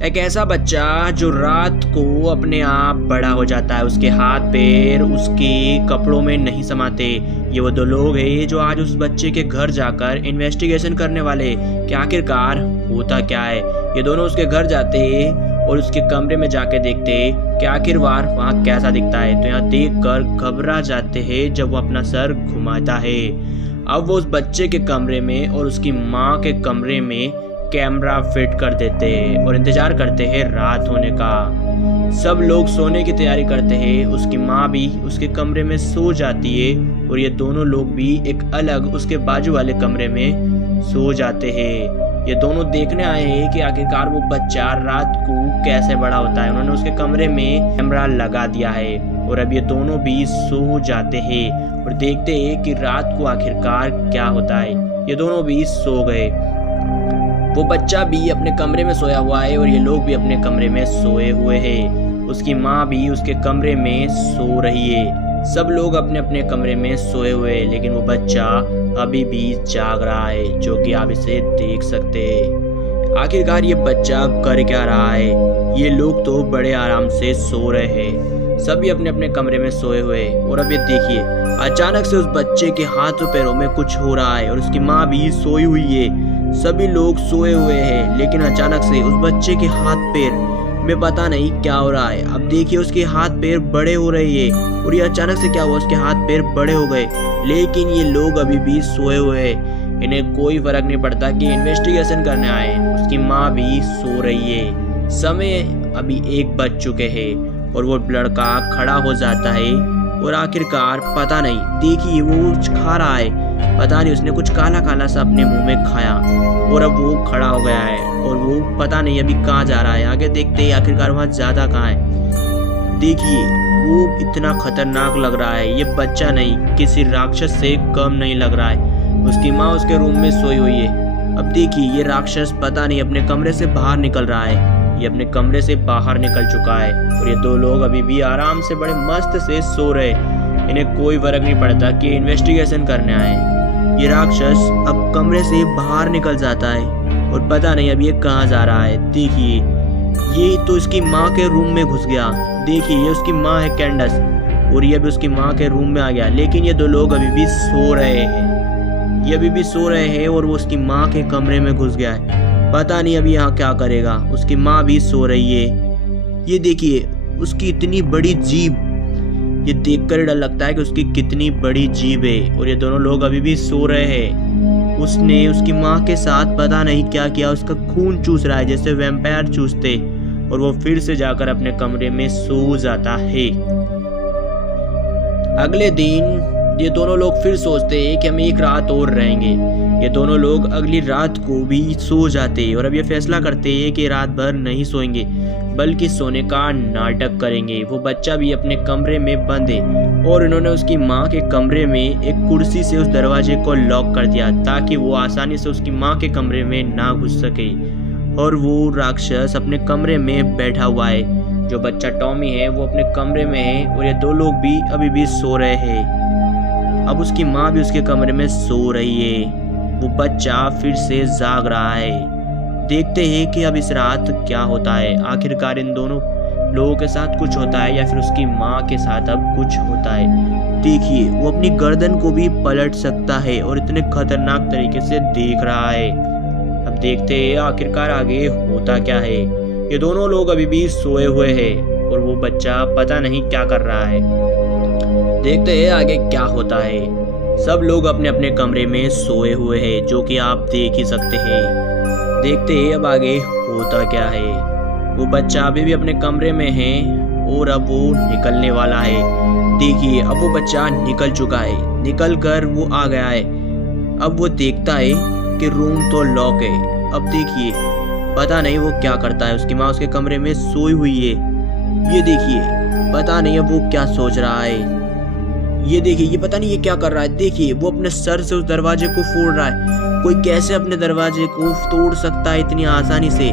एक ऐसा बच्चा जो रात को अपने आप बड़ा हो जाता है, उसके हाथ पैर उसके कपड़ों में नहीं समाते। ये वो दो लोग हैं जो आज उस बच्चे के घर जाकर इन्वेस्टिगेशन करने वाले कि आखिरकार होता क्या है। ये दोनों उसके घर जाते और उसके कमरे में जाके देखते कि आखिरकार वहाँ कैसा दिखता है। तो यहाँ देखकर घबरा जाते हैं जब वो अपना सर घुमाता है। अब वो उस बच्चे के कमरे में और उसकी माँ के कमरे में कैमरा फिट कर देते हैं और इंतजार करते हैं रात होने का। सब लोग सोने की तैयारी करते हैं। उसकी माँ भी उसके कमरे में सो जाती है और ये दोनों लोग भी एक अलग उसके बाजू वाले कमरे में सो जाते हैं। ये दोनों देखने आए हैं कि आखिरकार वो बच्चा रात को कैसे बड़ा होता है। उन्होंने उसके कमरे में कैमरा लगा दिया है और अब ये दोनों भी सो जाते हैं और देखते हैं कि रात को आखिरकार क्या होता है। ये दोनों भी सो गए। वो बच्चा भी अपने कमरे में सोया हुआ है और ये लोग भी अपने कमरे में सोए हुए हैं। उसकी माँ भी उसके कमरे में सो रही है। सब लोग अपने अपने कमरे में सोए हुए हैं, लेकिन वो बच्चा अभी भी जाग रहा है, जो कि आप इसे देख सकते हैं। आखिरकार ये बच्चा कर क्या रहा है। ये लोग तो बड़े आराम से सो रहे हैं, सभी अपने अपने कमरे में सोए हुए हैं। और अब ये देखिए, अचानक से उस बच्चे के हाथों पैरों में कुछ हो रहा है और उसकी माँ भी सोई हुई है। सभी लोग सोए हुए हैं, लेकिन अचानक से उस बच्चे के हाथ पैर में पता नहीं क्या हो रहा है। अब देखिए, उसके हाथ पैर बड़े हो रहे हैं और ये अचानक से क्या हुआ, उसके हाथ पैर बड़े हो गए। लेकिन ये लोग अभी भी सोए हुए हैं, इन्हें कोई फर्क नहीं पड़ता कि इन्वेस्टिगेशन करने आए। उसकी माँ भी सो रही है। समय अभी 1 बज चुके हैं और वो लड़का खड़ा हो जाता है और आखिरकार पता नहीं, देखिए वो कुछ खा रहा है। पता नहीं उसने कुछ काला काला सा अपने मुंह में खाया और अब वो खड़ा हो गया है और वो पता नहीं अभी कहाँ जा रहा है। आगे देखते हैं आखिरकार वहाँ ज्यादा कहाँ है। देखिए, वो इतना खतरनाक लग रहा है। ये बच्चा नहीं, किसी राक्षस से कम नहीं लग रहा है। उसकी माँ उसके रूम में सोई हुई है। अब देखिए, ये राक्षस पता नहीं अपने कमरे से बाहर निकल रहा है। ये अपने कमरे से बाहर निकल चुका है और ये दो लोग अभी भी आराम से बड़े मस्त से सो रहे। इन्हें कोई फर्क नहीं पड़ता कि इन्वेस्टिगेशन करने आए। ये राक्षस अब कमरे से बाहर निकल जाता है और पता नहीं अब ये कहाँ जा रहा है। देखिए, ये तो इसकी माँ के रूम में घुस गया। देखिए, ये उसकी माँ है कैंडस और ये भी उसकी माँ के रूम में आ गया। लेकिन ये दो लोग अभी भी सो रहे हैं। ये अभी भी सो रहे हैं और वो उसकी माँ के कमरे में घुस गया है। पता नहीं अभी यहाँ क्या करेगा। उसकी माँ भी सो रही है। ये देखिए, उसकी इतनी बड़ी जीभ, ये देखकर डर लगता है कि उसकी कितनी बड़ी जीभ है। और ये दोनों लोग अभी भी सो रहे हैं। उसने उसकी माँ के साथ पता नहीं क्या किया। उसका खून चूस रहा है जैसे वैम्पायर चूसते, और वो फिर से जाकर अपने कमरे में सो जाता है। अगले दिन ये दोनों लोग फिर सोचते हैं कि हम 1 रात और रहेंगे। ये दोनों लोग अगली रात को भी सो जाते हैं और अब ये फैसला करते हैं कि रात भर नहीं सोएंगे, बल्कि सोने का नाटक करेंगे। वो बच्चा भी अपने कमरे में बंद है और इन्होंने उसकी माँ के कमरे में एक कुर्सी से उस दरवाजे को लॉक कर दिया ताकि वो आसानी से उसकी माँ के कमरे में ना घुस सके। और वो राक्षस अपने कमरे में बैठा हुआ है। जो बच्चा टॉमी है वो अपने कमरे में है और ये दो लोग भी अभी भी सो रहे हैं। अब उसकी माँ भी उसके कमरे में सो रही है। वो बच्चा फिर से जाग रहा है। देखते हैं कि अब इस रात क्या होता है। आखिरकार इन दोनों लोगों के साथ कुछ होता है या फिर उसकी माँ के साथ अब कुछ होता है। देखिए, वो अपनी गर्दन को भी पलट सकता है और इतने खतरनाक तरीके से देख रहा है। अब देखते हैं आखिरकार आगे होता क्या है। ये दोनों लोग अभी भी सोए हुए हैं और वो बच्चा पता नहीं क्या कर रहा है। देखते हैं आगे क्या होता है। सब लोग अपने अपने कमरे में सोए हुए हैं, जो कि आप देख ही सकते हैं। देखते हैं अब आगे होता क्या है। वो बच्चा अभी भी अपने कमरे में है और अब वो निकलने वाला है। देखिए, अब वो बच्चा निकल चुका है। निकल कर वो आ गया है। अब वो देखता है कि रूम तो लॉक है। अब देखिए, पता नहीं वो क्या करता है। उसकी माँ उसके कमरे में सोई हुई है। ये देखिए, पता नहीं अब वो क्या सोच रहा है। ये देखिए, ये पता नहीं ये क्या कर रहा है। देखिए, वो अपने सर से उस दरवाजे को फोड़ रहा है। कोई कैसे अपने दरवाजे को तोड़ सकता है इतनी आसानी से।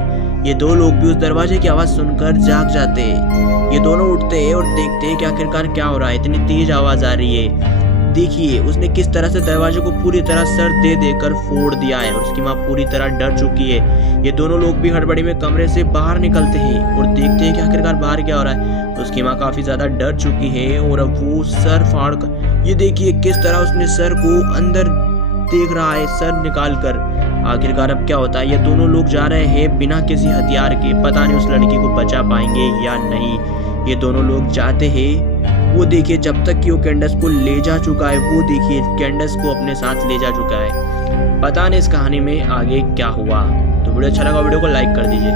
ये दो लोग भी उस दरवाजे की आवाज सुनकर जाग जाते हैं। ये दोनों उठते हैं और देखते हैं कि आखिरकार क्या हो रहा है। इतनी तेज आवाज आ रही है। देखिए उसने किस तरह से दरवाजे को पूरी तरह सर दे देकर फोड़ दिया है और उसकी माँ पूरी तरह डर चुकी है। ये दोनों लोग भी हड़बड़ी में कमरे से बाहर निकलते हैं और देखते हैं कि आखिरकार बाहर क्या हो रहा है। तो उसकी माँ काफी ज्यादा डर चुकी है और अब वो सर फाड़ कर, ये देखिए किस तरह उसने सर को अंदर देख रहा है, सर निकाल कर। आखिरकार अब क्या होता है, ये दोनों लोग जा रहे हैं बिना किसी हथियार के, पता नहीं उस लड़की को बचा पाएंगे या नहीं। ये दोनों लोग जाते हैं, वो देखिए जब तक कि वो कैंडस को ले जा चुका है, वो देखिए कैंडस को अपने साथ ले जा चुका है। पता नहीं इस कहानी में आगे क्या हुआ। तो वीडियो अच्छा लगा वीडियो को लाइक कर दीजिए।